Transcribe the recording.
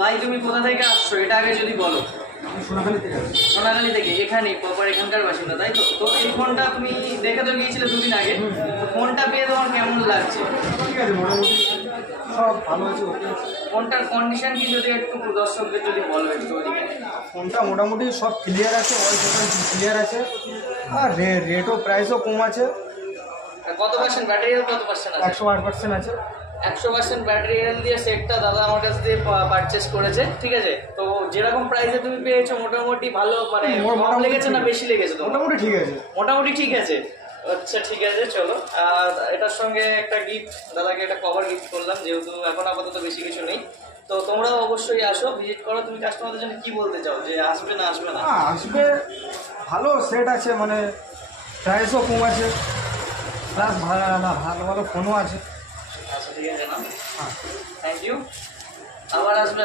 ভাই তুমি কোথা থেকে আসছো এটা আগে যদি বলো। সোনাখালী থেকে আসছি। সোনাখালী থেকে, এখানেই প্রপার এখানকার বাসিন্দা তাই তো? তো এই ফোনটা তুমি দেখে তো গিয়েছিলে দুদিন আগে, তো ফোনটা পেয়ে তোমার কেমন লাগছে? ঠিক আছে, মোটামুটি সব ভালো আছে, ওকে। ফোনটার কন্ডিশন কি যদি একটু দর্শকদের যদি বলো একটু ওদিকে। ফোনটা মোটামুটি সব ক্লিয়ার আছে, অল টোটাল ক্লিয়ার আছে, আর রেটও প্রাইসও কম আছে। আর কত পার্সেন্ট ব্যাটারি হেলথ, কত পার্সেন্ট আছে? 108% আছে। 100% ব্যাটারি হেলথ দিয়ে সেটটা দাদা আমার কাছ থেকে পারচেস করেছে, ঠিক আছে? তো যেরকম প্রাইসে তুমি পেয়েছো মোটামুটি ভালো, মানে কম লেগেছে না বেশি লেগেছে তোমার? মোটামুটি ঠিক আছে। মোটামুটি ঠিক আছে। আচ্ছা ঠিক আছে, চলো। আর এটার সঙ্গে একটা গিফট, দাদাকে একটা কভার গিফট করলাম, যেহেতু এখন আপাতত বেশি কিছু নেই। তো তোমরাও অবশ্যই আসো, ভিজিট করো। তুমি কাস্টমারদের জন্য কি বলতে চাও, যে আসবে না আসবে না? হ্যাঁ, আসবে। ভালো সেট আছে, মানে প্রাইসও কম আছে, প্লাস ভালো ভালো ভালো ফোনও আছে। আচ্ছা ঠিক আছে না, হ্যাঁ। Thank you. আবার আসবে।